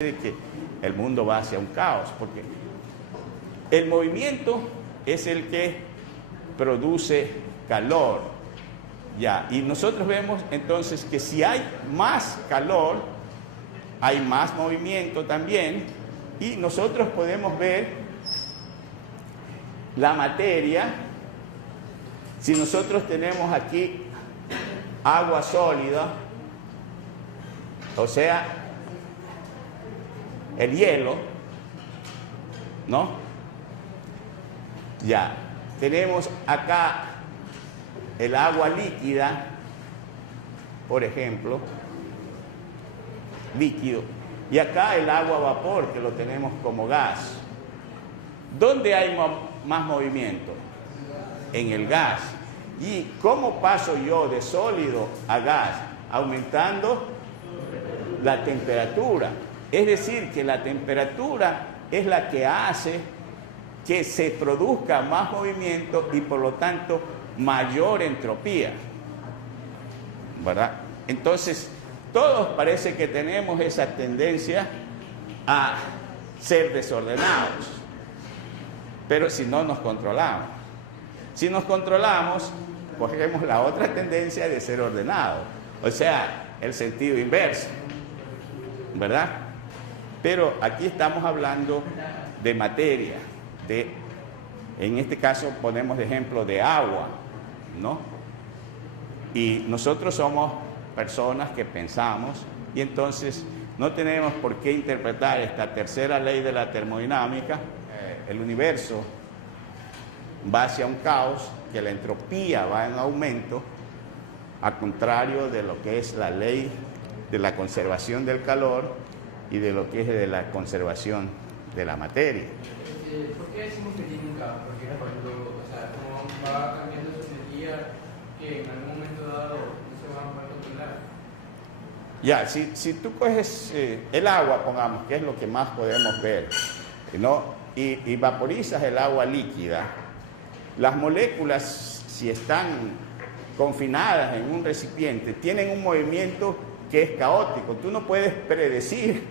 de que el mundo va hacia un caos, porque el movimiento es el que produce calor, ya, y nosotros vemos entonces que si hay más calor, hay más movimiento también, y nosotros podemos ver la materia. Si nosotros tenemos aquí agua sólida, o sea, el hielo, ¿no? Ya, tenemos acá el agua líquida, por ejemplo, líquido, y acá el agua a vapor, que lo tenemos como gas. ¿Dónde hay más movimiento? En el gas. ¿Y cómo paso yo de sólido a gas? Aumentando la temperatura. Es decir, que la temperatura es la que hace que se produzca más movimiento y por lo tanto mayor entropía, ¿verdad? Entonces, todos parece que tenemos esa tendencia a ser desordenados, pero si no nos controlamos. Si nos controlamos, cogemos la otra tendencia de ser ordenados, o sea, el sentido inverso, ¿verdad? Pero aquí estamos hablando de materia, en este caso ponemos de ejemplo de agua, ¿no? Y nosotros somos personas que pensamos y entonces no tenemos por qué interpretar esta tercera ley de la termodinámica. El universo va hacia un caos, que la entropía va en aumento, al contrario de lo que es la ley de la conservación del calor y de lo que es de la conservación de la materia. ¿Por qué decimos que tiene un caos? Porque cuando, o sea, como va cambiando su energía, que en algún momento dado no se va a poder controlar. Ya, si tú coges el agua, pongamos, que es lo que más podemos ver, ¿no? Y vaporizas el agua líquida, las moléculas, si están confinadas en un recipiente, tienen un movimiento que es caótico. Tú no puedes predecir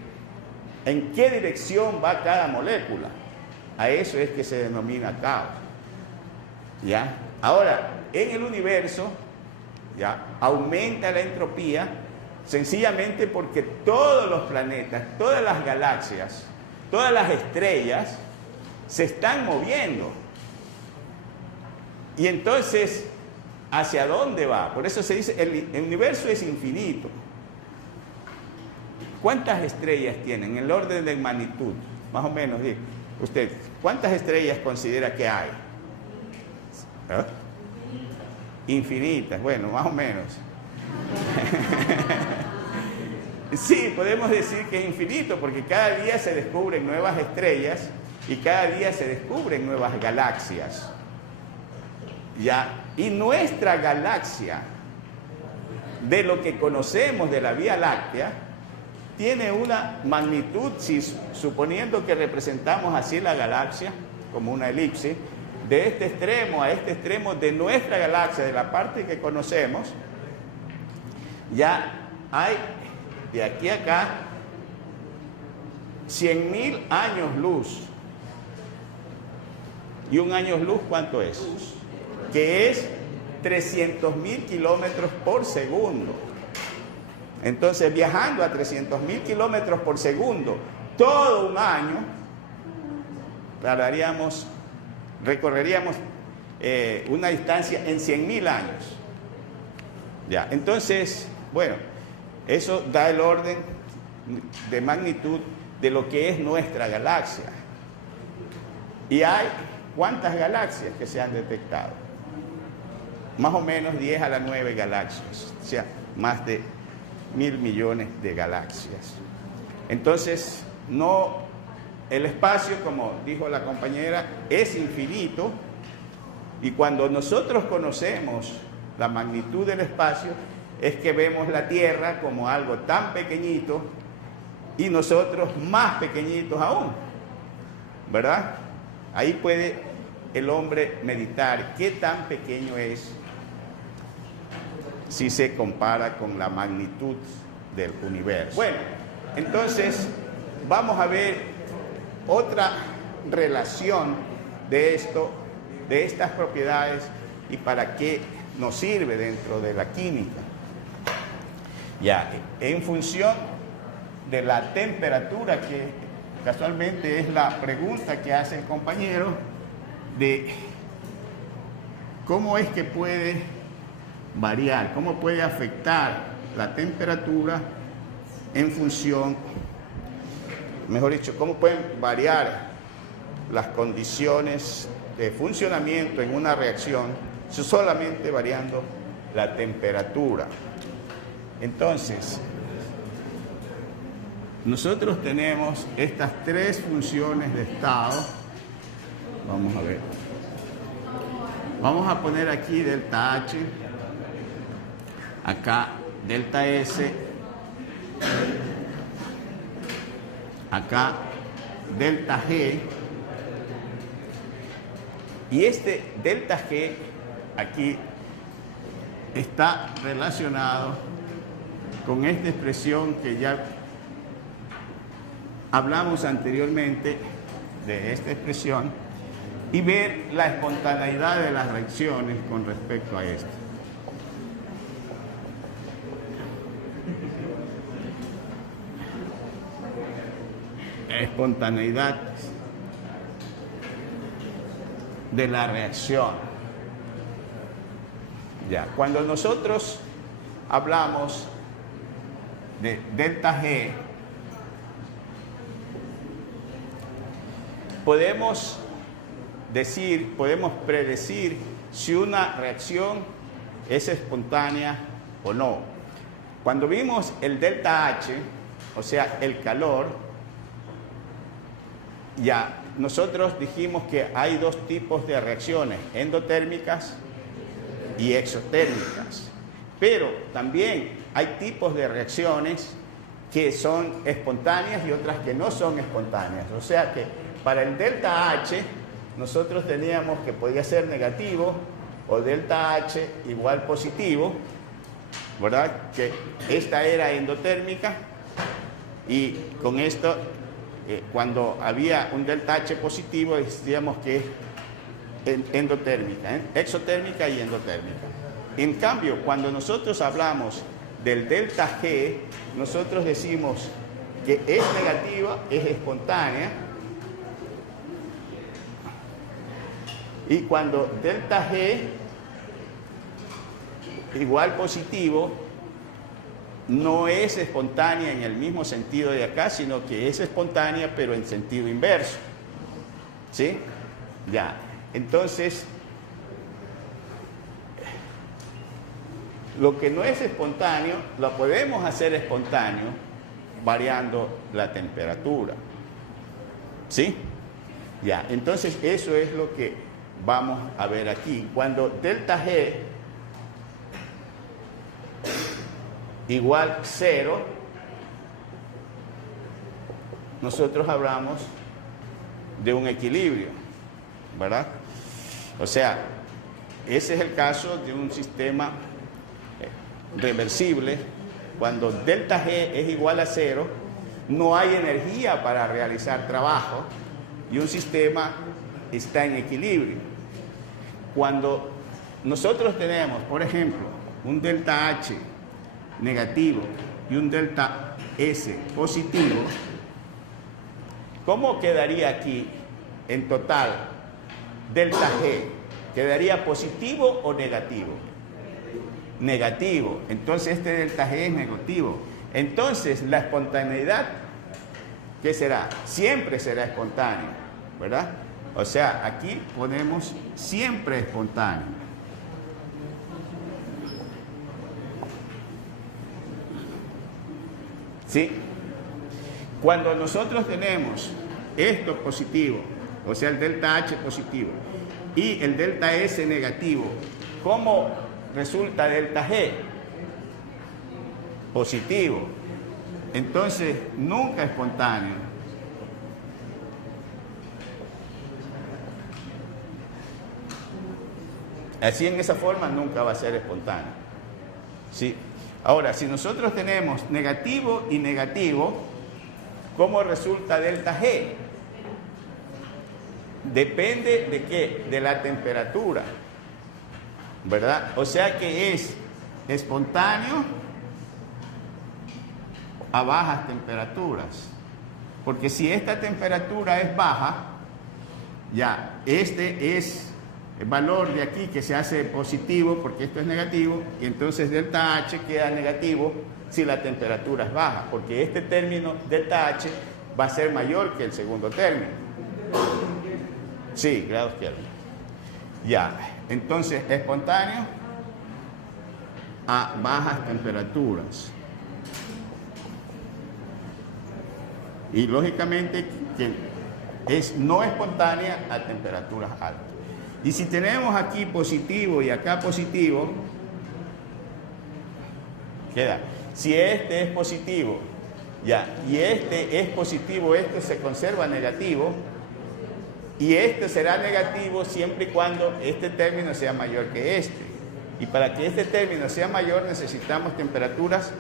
en qué dirección va cada molécula. A eso es que se denomina caos. ¿Ya? Ahora, en el universo, ¿ya?, aumenta la entropía sencillamente porque todos los planetas, todas las galaxias, todas las estrellas se están moviendo. Y entonces, ¿hacia dónde va? Por eso se dice, el universo es infinito. ¿Cuántas estrellas tienen? En el orden de magnitud, más o menos, diga usted, ¿cuántas estrellas considera que hay? ¿Eh? Infinitas, bueno, más o menos. Sí, podemos decir que es infinito, porque cada día se descubren nuevas estrellas y cada día se descubren nuevas galaxias. ¿Ya? Y nuestra galaxia, de lo que conocemos de la Vía Láctea, tiene una magnitud, si suponiendo que representamos así la galaxia, como una elipse, de este extremo a este extremo de nuestra galaxia, de la parte que conocemos, ya hay de aquí a acá 100.000 años luz. ¿Y un año luz cuánto es? Que es 300.000 kilómetros por segundo. Entonces, viajando a 300.000 kilómetros por segundo todo un año, recorreríamos una distancia en 100.000 años. Ya, entonces, bueno, eso da el orden de magnitud de lo que es nuestra galaxia. Y hay ¿cuántas galaxias que se han detectado? Más o menos 10 a la 9 galaxias, o sea, más de 1.000 millones de galaxias. Entonces, el espacio, como dijo la compañera, es infinito, y cuando nosotros conocemos la magnitud del espacio, es que vemos la Tierra como algo tan pequeñito y nosotros más pequeñitos aún, ¿verdad? Ahí puede el hombre meditar qué tan pequeño es si se compara con la magnitud del universo. Bueno, entonces vamos a ver otra relación de esto, de estas propiedades y para qué nos sirve dentro de la química. Ya, en función de la temperatura, que casualmente es la pregunta que hace el compañero, de cómo es que puede variar, cómo puede afectar la temperatura en función, mejor dicho, cómo pueden variar las condiciones de funcionamiento en una reacción solamente variando la temperatura. Entonces, nosotros tenemos estas tres funciones de estado. Vamos a ver. Vamos a poner aquí delta H, acá delta S, acá delta G. Y este delta G aquí está relacionado con esta expresión que ya hablamos anteriormente de esta expresión y ver la espontaneidad de las reacciones con respecto a esto. Espontaneidad de la reacción. Ya, cuando nosotros hablamos de delta G, podemos predecir si una reacción es espontánea o no. Cuando vimos el delta H, o sea, el calor, ya nosotros dijimos que hay dos tipos de reacciones, endotérmicas y exotérmicas. Pero también hay tipos de reacciones que son espontáneas y otras que no son espontáneas. O sea que para el delta H nosotros teníamos que podía ser negativo o delta H igual positivo, ¿verdad? Que esta era endotérmica y con esto cuando había un delta H positivo decíamos que es endotérmica, exotérmica y endotérmica. En cambio, cuando nosotros hablamos del delta G, nosotros decimos que es negativa, es espontánea. Y cuando delta G igual positivo, no es espontánea en el mismo sentido de acá, sino que es espontánea, pero en sentido inverso. ¿Sí? Ya. Entonces, lo que no es espontáneo, lo podemos hacer espontáneo variando la temperatura. ¿Sí? Ya. Entonces, eso es lo que vamos a ver aquí. Cuando delta G igual 0, nosotros hablamos de un equilibrio, ¿verdad? O sea, ese es el caso de un sistema reversible. Cuando delta G es igual a 0, no hay energía para realizar trabajo y un sistema está en equilibrio. Cuando nosotros tenemos, por ejemplo, un delta H negativo y un delta S positivo, ¿cómo quedaría aquí en total delta G? ¿Quedaría positivo o negativo? Negativo. Entonces este delta G es negativo. Entonces la espontaneidad, ¿qué será? Siempre será espontánea, ¿verdad? O sea, aquí ponemos siempre espontáneo. ¿Sí? Cuando nosotros tenemos esto positivo, o sea, el delta H positivo, y el delta S negativo, ¿cómo resulta delta G? Positivo. Entonces, nunca espontáneo. Así en esa forma nunca va a ser espontáneo. ¿Sí? Ahora, si nosotros tenemos negativo y negativo, ¿cómo resulta delta G? Depende de qué, de la temperatura, ¿verdad? O sea que es espontáneo a bajas temperaturas, porque si esta temperatura es baja, ya, este es el valor de aquí que se hace positivo porque esto es negativo, y entonces delta H queda negativo si la temperatura es baja, porque este término delta H va a ser mayor que el segundo término. Sí, grados Kelvin. Ya, entonces espontáneo a bajas temperaturas. Y lógicamente que es no espontánea a temperaturas altas. Y si tenemos aquí positivo y acá positivo, queda. Si este es positivo, ya, y este es positivo, este se conserva negativo, y este será negativo siempre y cuando este término sea mayor que este. Y para que este término sea mayor necesitamos temperaturas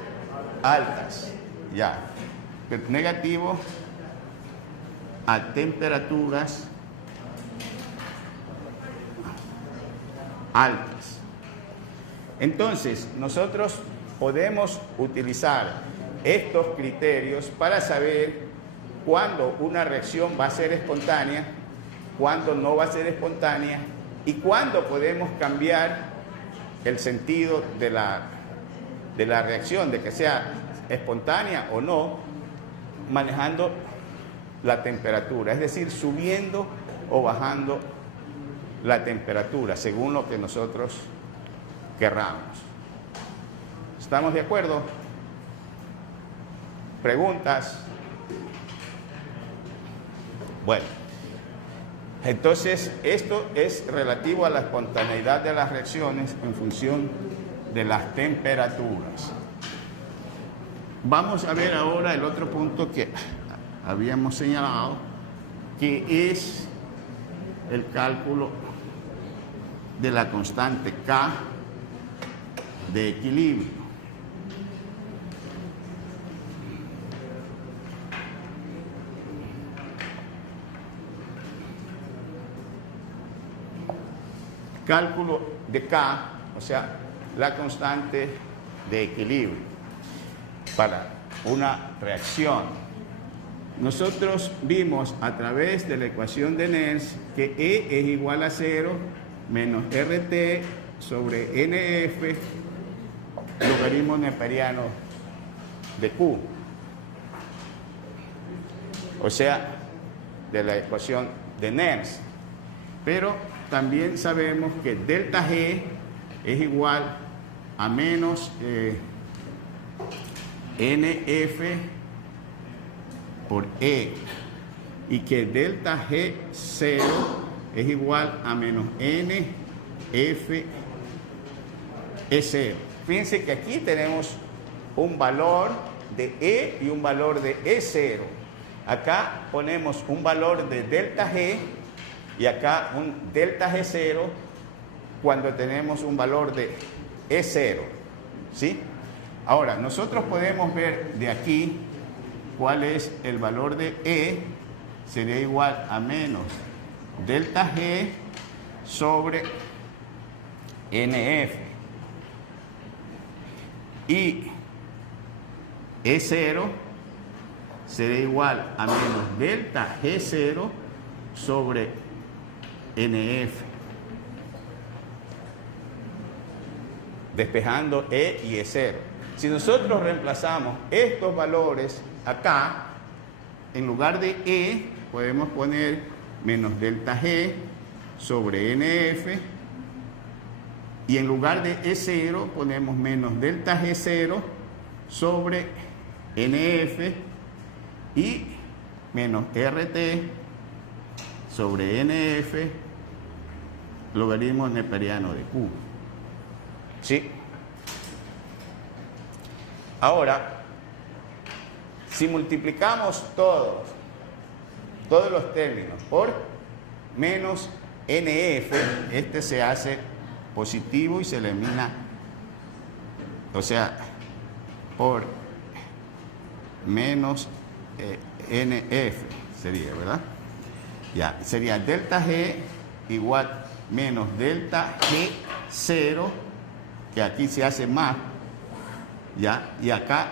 altas, ya. Negativo a temperaturas altas. Entonces, nosotros podemos utilizar estos criterios para saber cuándo una reacción va a ser espontánea, cuándo no va a ser espontánea y cuándo podemos cambiar el sentido de la reacción, de que sea espontánea o no, manejando la temperatura, es decir, subiendo o bajando la temperatura según lo que nosotros querramos. ¿Estamos de acuerdo? ¿Preguntas? Bueno, entonces esto es relativo a la espontaneidad de las reacciones en función de las temperaturas. Vamos a ver ahora el otro punto que habíamos señalado, que es el cálculo de la constante K de equilibrio. Cálculo de K, o sea, la constante de equilibrio para una reacción. Nosotros vimos a través de la ecuación de Nernst que E es igual a 0 menos RT sobre NF logaritmo neperiano de Q. O sea, de la ecuación de Nernst. Pero también sabemos que delta G es igual a menos NF por E, y que delta G0 es igual a menos NF E0. Fíjense que aquí tenemos un valor de E y un valor de E0. Acá ponemos un valor de delta G y acá un delta G0 cuando tenemos un valor de E0, ¿sí? Ahora, nosotros podemos ver de aquí cuál es el valor de E, sería igual a menos delta G sobre NF. Y E0 sería igual a menos delta G0 sobre NF. Despejando E y E0. Si nosotros reemplazamos estos valores acá, en lugar de E, podemos poner menos delta G sobre NF, y en lugar de E0 ponemos menos delta G0 sobre NF y menos RT sobre NF logaritmo neperiano de Q. ¿Sí? Ahora, si multiplicamos todos los términos por menos NF, este se hace positivo y se elimina, o sea, por menos NF sería, ¿verdad? Ya, sería delta G igual menos delta G0, que aquí se hace más, ya, y acá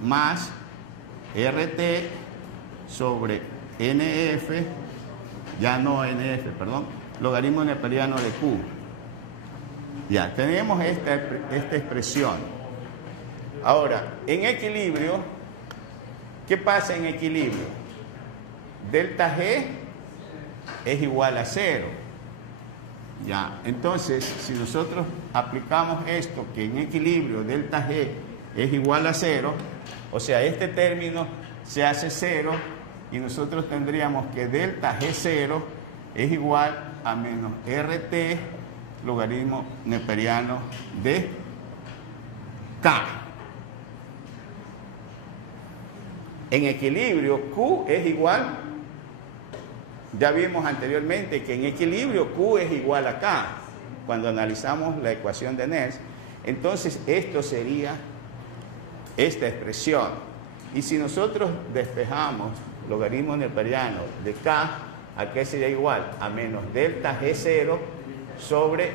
más RT sobre NF, ya no NF, perdón, logaritmo neperiano de Q. Ya, tenemos esta expresión. Ahora, en equilibrio, ¿qué pasa en equilibrio? Delta G es igual a 0. Ya, entonces, si nosotros aplicamos esto, que en equilibrio delta G es igual a 0, o sea, este término se hace 0 y nosotros tendríamos que delta G0 es igual a menos RT logaritmo neperiano de K. En equilibrio, Q es igual, ya vimos anteriormente que en equilibrio Q es igual a K, cuando analizamos la ecuación de Nernst. Entonces, esto sería esta expresión. Y si nosotros despejamos logaritmo neperiano de K, ¿a qué sería igual? A menos delta G0 sobre,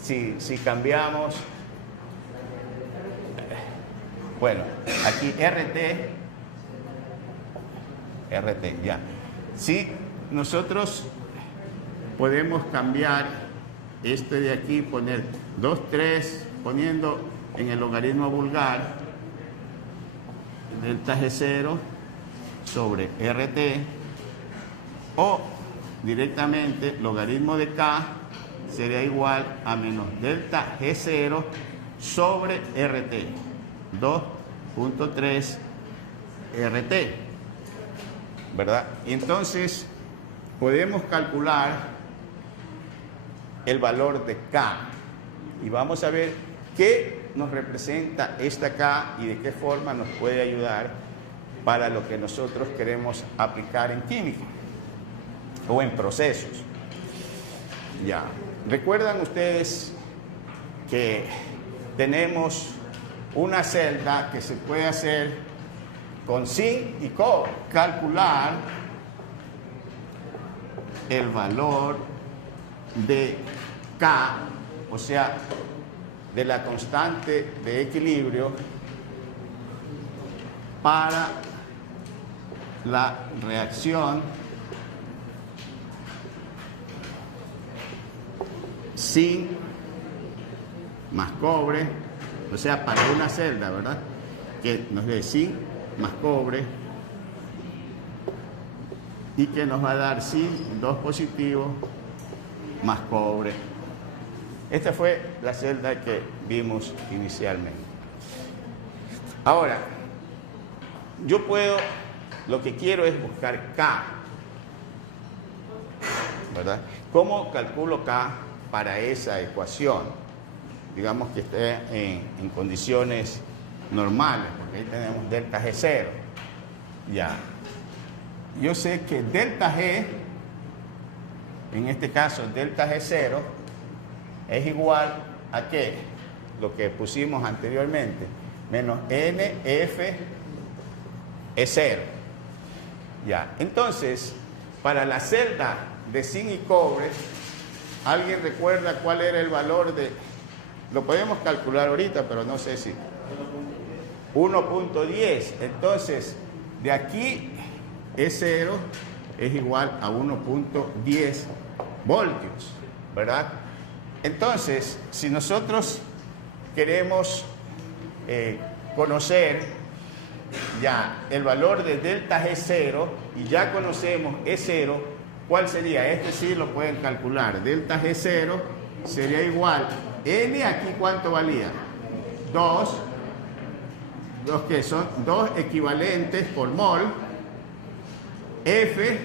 si cambiamos, bueno, aquí RT, ya. Si nosotros podemos cambiar este de aquí, poner 2, 3, poniendo en el logaritmo vulgar delta G0 sobre RT, o directamente logaritmo de K sería igual a menos delta G0 sobre RT, 2.3 RT, ¿verdad? Y entonces podemos calcular el valor de K y vamos a ver qué nos representa esta K y de qué forma nos puede ayudar para lo que nosotros queremos aplicar en química o en procesos. Ya, recuerdan ustedes que tenemos una celda que se puede hacer con zinc y cobre, calcular el valor de K, o sea, de la constante de equilibrio para la reacción zinc más cobre, o sea, para una celda, ¿verdad? Que nos dé zinc más cobre y que nos va a dar zinc 2 positivo más cobre. Esta fue la celda que vimos inicialmente. Ahora, yo puedo, lo que quiero es buscar K, ¿verdad? ¿Cómo calculo K para esa ecuación? Digamos que esté en condiciones normales, porque ahí tenemos delta G0. Ya. Yo sé que delta G, en este caso delta G0, es igual a ¿qué? Lo que pusimos anteriormente, menos NF es 0. Ya. Entonces, para la celda de zinc y cobre, ¿alguien recuerda cuál era el valor de...? Lo podemos calcular ahorita, pero no sé si... 1.10. Entonces, de aquí E0 es igual a 1.10 voltios, ¿verdad? Entonces, si nosotros queremos conocer ya el valor de delta G0 y ya conocemos E0, ¿cuál sería? Este sí lo pueden calcular. Delta G0 sería igual, N aquí ¿cuánto valía? 2, que son 2 equivalentes por mol, F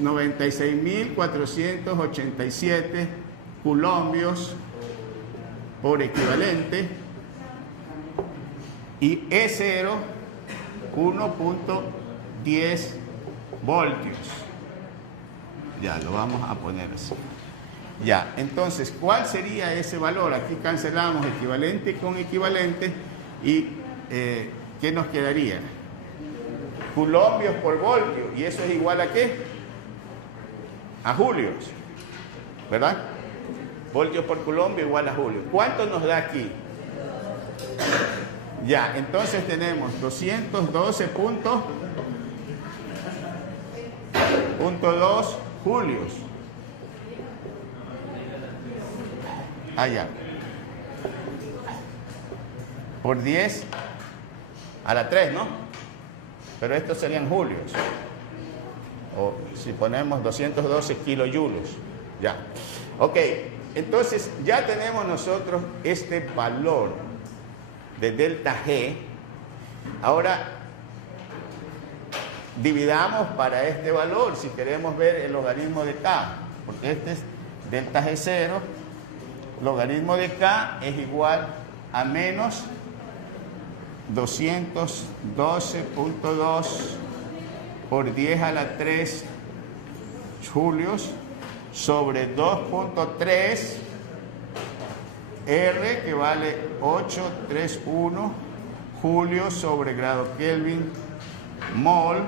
96.487 coulombios por equivalente y E0 1.10 voltios. Ya lo vamos a poner así. Ya, entonces, ¿cuál sería ese valor? Aquí cancelamos equivalente con equivalente y ¿qué nos quedaría? Coulombios por voltio. ¿Y eso es igual a qué? A julios, ¿verdad? Voltios por coulombio igual a julios. ¿Cuánto nos da aquí? Ya, entonces tenemos 212.2 julios. Allá. Por 10 a la 3, ¿no? Pero estos serían julios. O si ponemos 212 kilojoules. Ya. Ok, entonces ya tenemos nosotros este valor de delta G. Ahora dividamos para este valor si queremos ver el logaritmo de K, porque este es delta G0, logaritmo de K es igual a menos 212.2 por 10 a la 3 julios sobre 2.3 R, que vale 831 julios sobre grado Kelvin mol,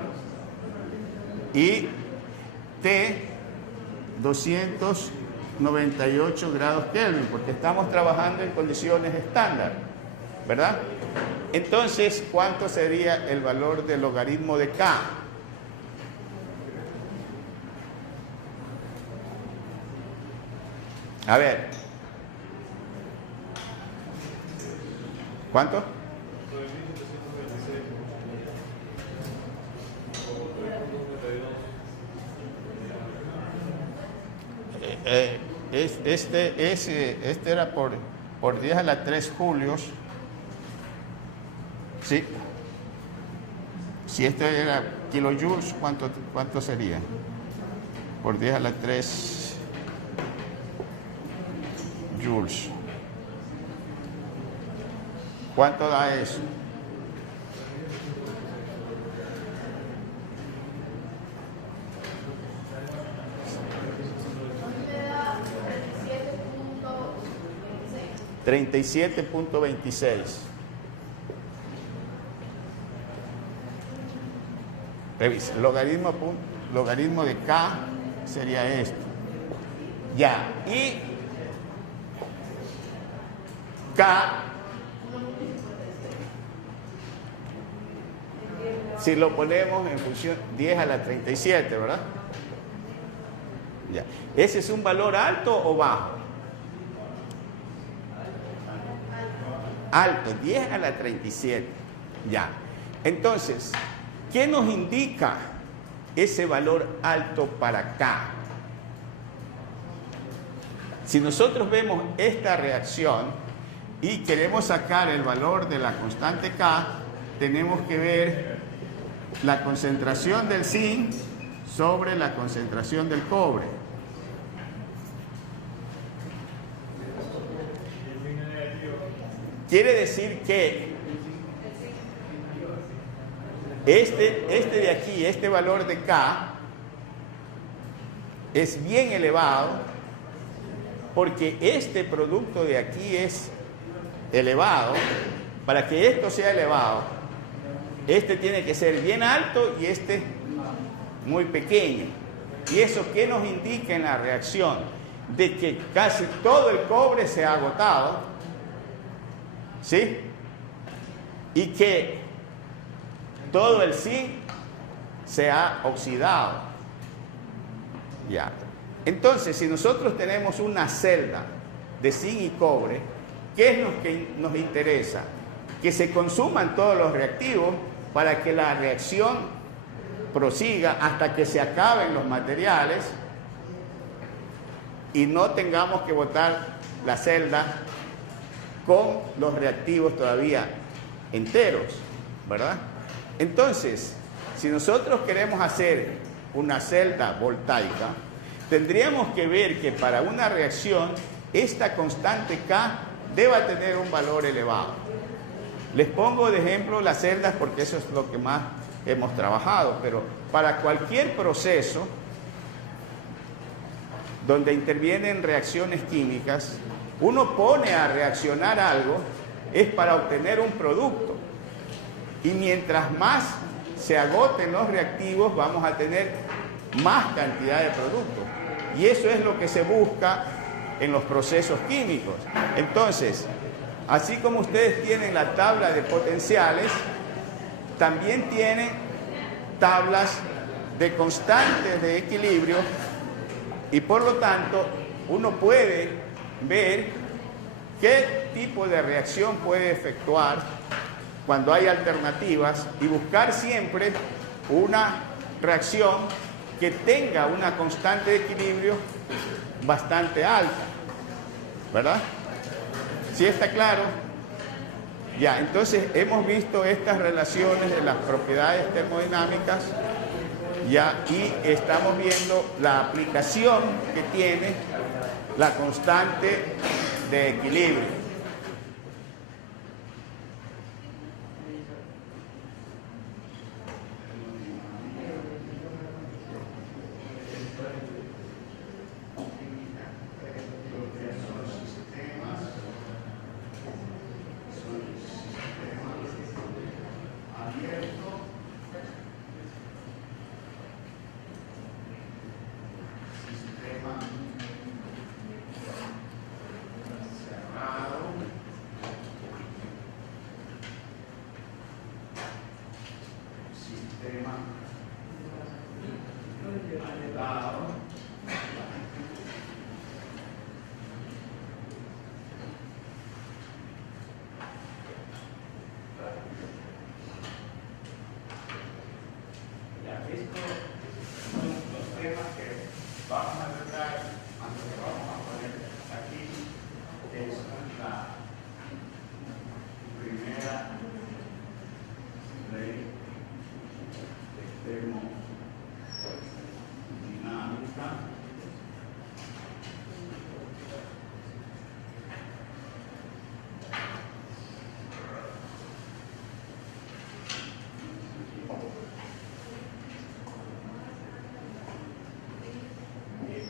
y T 298 grados Kelvin, porque estamos trabajando en condiciones estándar, ¿verdad? Entonces, ¿cuánto sería el valor del logaritmo de K? A ver. ¿Cuánto? Este era por 10 a la 3 julios. Sí. Si este era kilojoules, ¿cuánto sería? Por 10 a la 3 joules. ¿Cuánto da eso? $37.26. Revisa, logaritmo de K sería esto. Ya, y K, si lo ponemos en función 10 a la 37, ¿verdad? Ya. ¿Ese es un valor alto o bajo? Alto, 10 a la 37. Ya. Entonces, ¿qué nos indica ese valor alto para K? Si nosotros vemos esta reacción y queremos sacar el valor de la constante K, tenemos que ver la concentración del zinc sobre la concentración del cobre. Quiere decir que este de aquí, este valor de K, es bien elevado porque este producto de aquí es elevado. Para que esto sea elevado, este tiene que ser bien alto y este muy pequeño. ¿Y eso qué nos indica en la reacción? De que casi todo el cobre se ha agotado, ¿sí? Y que todo el zinc se ha oxidado. Ya. Entonces, si nosotros tenemos una celda de zinc y cobre, ¿qué es lo que nos interesa? Que se consuman todos los reactivos para que la reacción prosiga hasta que se acaben los materiales y no tengamos que botar la celda con los reactivos todavía enteros, ¿verdad? Entonces, si nosotros queremos hacer una celda voltaica, tendríamos que ver que para una reacción esta constante K deba tener un valor elevado. Les pongo de ejemplo las celdas porque eso es lo que más hemos trabajado, pero para cualquier proceso donde intervienen reacciones químicas, uno pone a reaccionar algo es para obtener un producto. Y mientras más se agoten los reactivos, vamos a tener más cantidad de productos. Y eso es lo que se busca en los procesos químicos. Entonces, así como ustedes tienen la tabla de potenciales, también tienen tablas de constantes de equilibrio, y por lo tanto uno puede ver qué tipo de reacción puede efectuar cuando hay alternativas y buscar siempre una reacción que tenga una constante de equilibrio bastante alta, ¿verdad? ¿Sí está claro? Ya, entonces hemos visto estas relaciones de las propiedades termodinámicas, ya, y estamos viendo la aplicación que tiene la constante de equilibrio.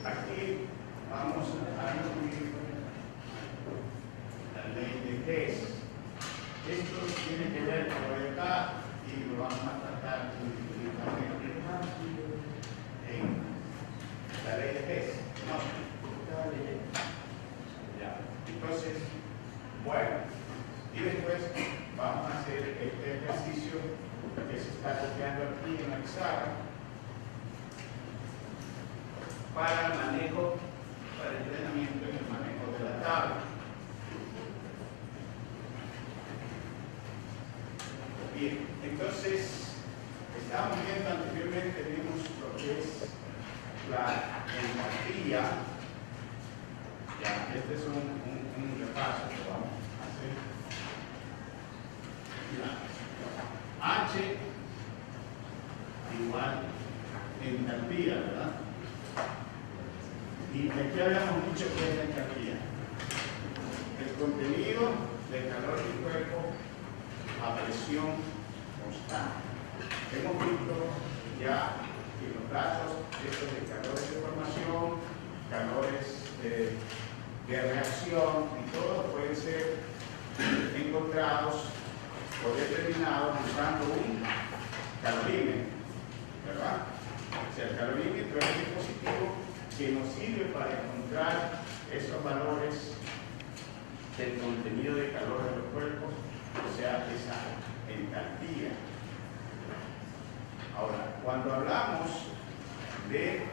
Aquí vamos a incluir la ley de Hess. Esto tiene que ver con lo de acá y lo vamos a tratar directamente en la ley de Hess. ¿No? Ya. Entonces, bueno, y después vamos a hacer este ejercicio que se está copiando aquí en la pizarra para el manejo, para el entrenamiento en el manejo de la tabla. Bien, entonces, estábamos viendo anteriormente, vimos lo que es la entropía. Ya, este es un repaso que vamos a hacer. Ya. H igual entropía, ¿verdad? Y aquí habíamos dicho que es la entropía. El contenido de calor del cuerpo a presión constante. Hemos visto ya que los datos estos de calores de formación, calores de reacción y todo pueden ser encontrados o determinados usando un calorímetro, ¿verdad? O sea, el calorímetro es un dispositivo que nos sirve para encontrar esos valores del contenido de calor de los cuerpos, o sea, esa entalpía. Ahora, cuando hablamos de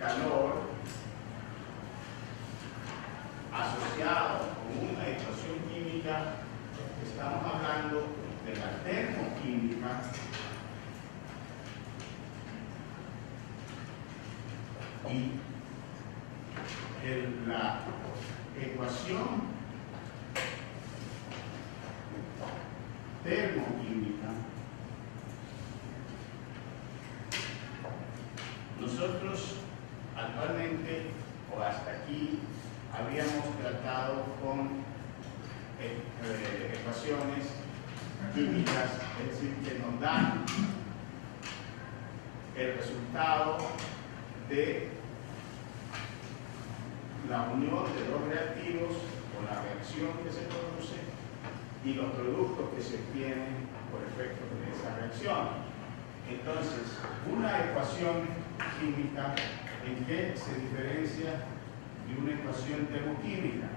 calor asociado con una ecuación química, estamos hablando de la termoquímica y la ecuación termoquímica. Nosotros actualmente o hasta aquí habíamos tratado con ecuaciones químicas, es decir, que nos dan el resultado de la unión de dos reactivos o la reacción que se produce y los productos que se obtienen por efecto de esa reacción. Entonces, una ecuación química, ¿en qué se diferencia de una ecuación termoquímica?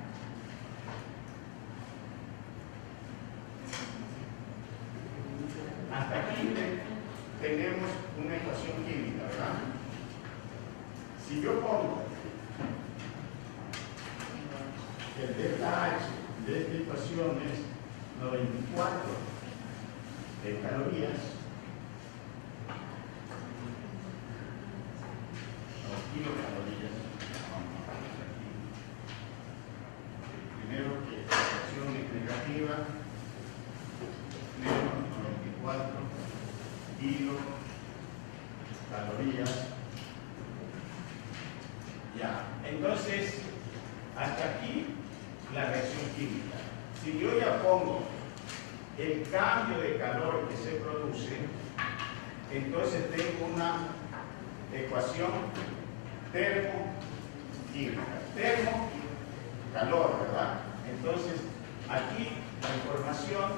Hasta aquí tenemos una ecuación química, ¿verdad? Si yo pongo que el delta H de esta ecuación es 94 calorías, o kilocalorías, primero que la ecuación es negativa, menos 94 kilocalorías. Ya, entonces, hasta aquí la reacción química. Si yo ya pongo el cambio de calor que se produce, entonces tengo una ecuación termoquímica. Termo, calor, ¿verdad? Entonces, aquí la información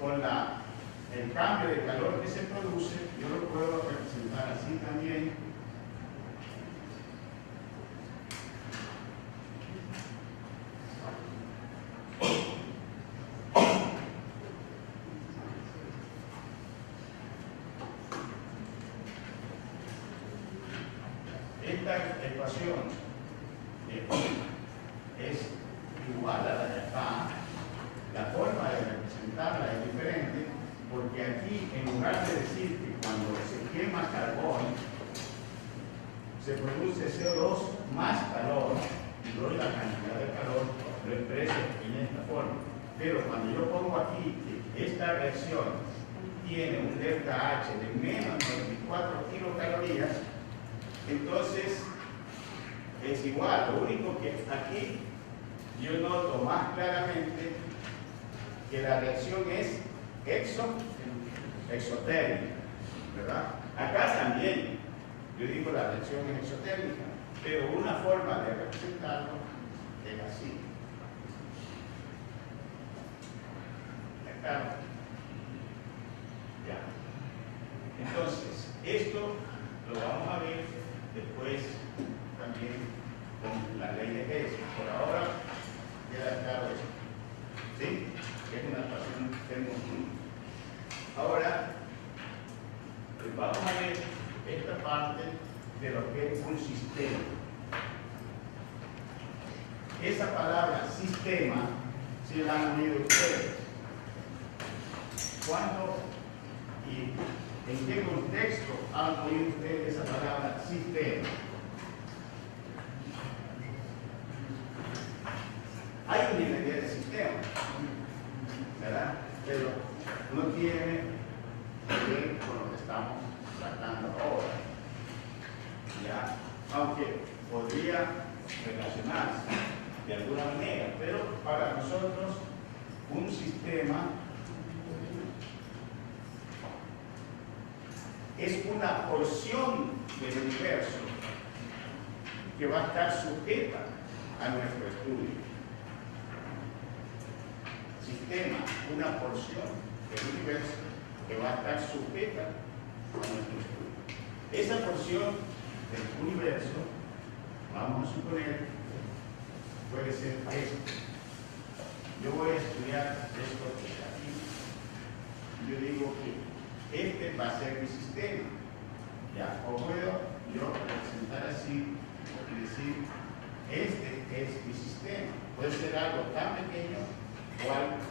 con el cambio de calor que se produce, yo lo puedo representar así también. Esta ecuación es igual a la de acá. La forma de representarla es diferente porque aquí, en lugar de decir que cuando se quema carbón se produce CO2 más calor, y doy la cantidad de calor, lo expreso en esta forma. Pero cuando yo pongo aquí que esta reacción tiene un delta H de menos 94 kilocalorías, entonces es igual. Lo único que aquí yo noto más claramente que la reacción es exotérmica, ¿verdad? Acá también yo digo la reacción es exotérmica, pero una forma de representarlo es así. Acá. Ya. Entonces, esto lo vamos a ver después también con la ley de Hess. Por ahora queda claro esto. ¿Sí? Es una ecuación termodinámica. Ahora, pues vamos a ver esta parte de lo que es un sistema. Esa palabra sistema, si la han oído ustedes. ¿Cuándo y en qué contexto han oído ustedes esa palabra sistema? Hay una ingeniería de sistema, ¿verdad? Pero no tiene que ver con lo que estamos tratando ahora. ¿Ya? Aunque podría relacionarse de alguna manera, pero para nosotros un sistema es una porción del universo que va a estar sujeta a nuestro estudio. Sistema, una porción del universo que va a estar sujeta a nuestro estudio. Esa porción del universo, vamos a suponer, puede ser esto. Yo voy a estudiar esto aquí. Yo digo que este va a ser mi sistema. ¿Ya? O puedo yo representar así y decir, este es mi sistema. Puede ser algo tan pequeño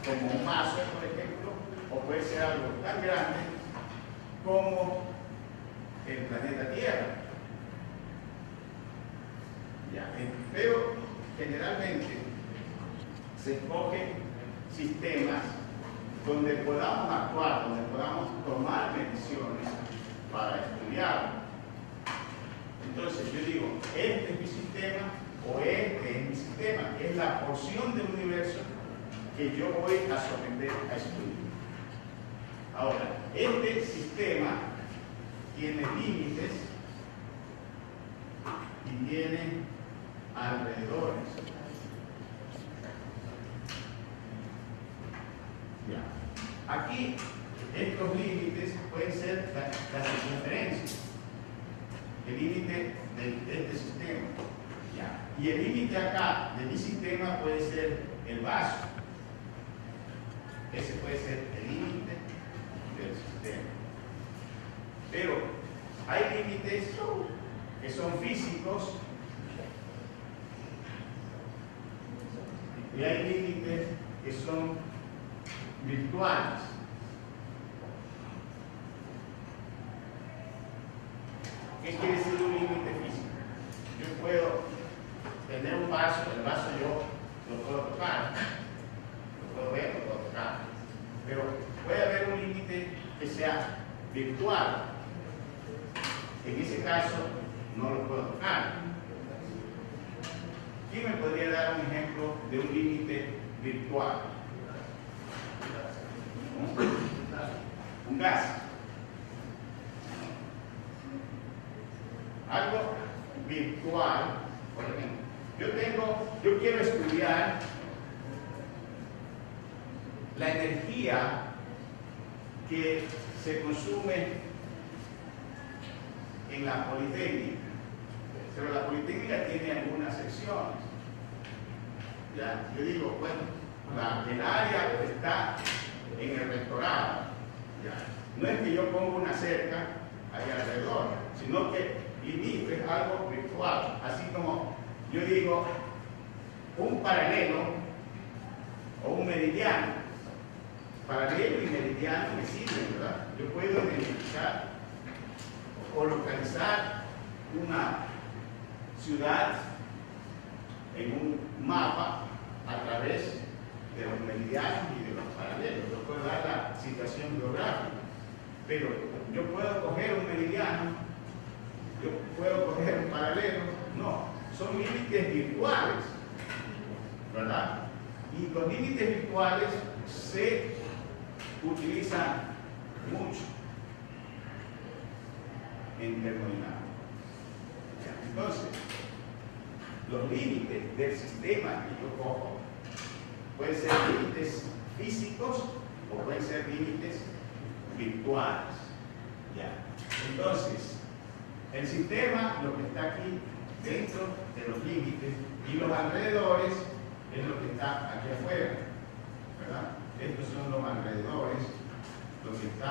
como un mazo, por ejemplo, o puede ser algo tan grande como el planeta Tierra. ¿Ya? Pero generalmente se escogen sistemas donde podamos actuar, donde podamos tomar mediciones para estudiar. Entonces yo digo, este es mi sistema o este es mi sistema, que es la porción del universo que yo voy a someter a estudio. Ahora, este sistema tiene límites y tiene alrededores. estos límites pueden ser la circunferencia, el límite de este sistema. Ya. Y el límite acá de mi sistema puede ser el vaso. Ese puede ser el límite del sistema. Pero hay límites que son físicos y hay límites que son virtuales. ¿Qué quiere decir un límite físico? Yo puedo tener un vaso, el vaso yo lo puedo tocar, lo puedo ver, lo puedo tocar, pero puede haber un límite que sea virtual. En ese caso no lo puedo tocar. ¿Quién me podría dar un ejemplo de un límite virtual? Un gas. Algo virtual, por ejemplo. Yo quiero estudiar la energía que se consume en la Politécnica. Pero la Politécnica tiene algunas secciones. Ya, yo digo, bueno, el área está en el rectorado. Ya. No es que yo ponga una cerca ahí alrededor, sino que limito es algo virtual. Así como yo digo, un paralelo o un meridiano. Paralelo y meridiano me sirven, ¿verdad? Yo puedo identificar o localizar una ciudad en un mapa a través de los meridianos y de los paralelos. Yo puedo dar la situación geográfica, pero yo puedo coger un meridiano, yo puedo coger un paralelo. No, son límites virtuales, ¿verdad? Y los límites virtuales se utilizan mucho en termodinámica. Entonces, los límites del sistema que yo cojo pueden ser límites físicos o pueden ser límites virtuales. ¿Ya? Entonces, el sistema, lo que está aquí dentro de los límites, y los alrededores es lo que está aquí afuera, ¿verdad? Estos son los alrededores, lo que está